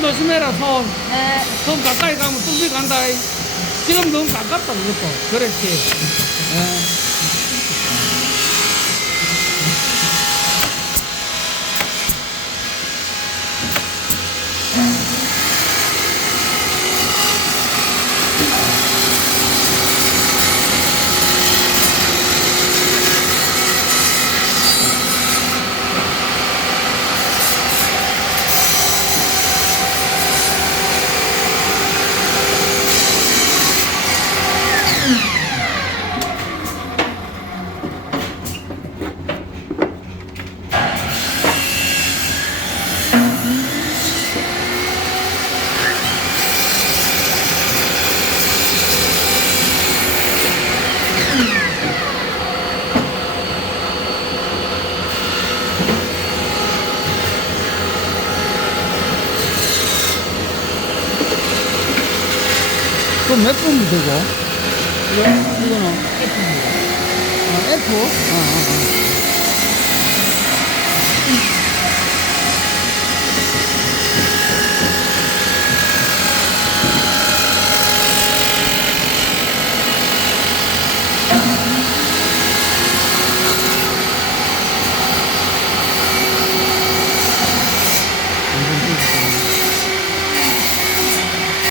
조심해라, 손. 네. 손 가까이 가면 뚝비 간다. 지금 너무 가깝다, 그것도. 그렇지. 예. 그럼 몇 분면 되고? 이거, 이거는 F입니다. 아, F? 아, 아, 아.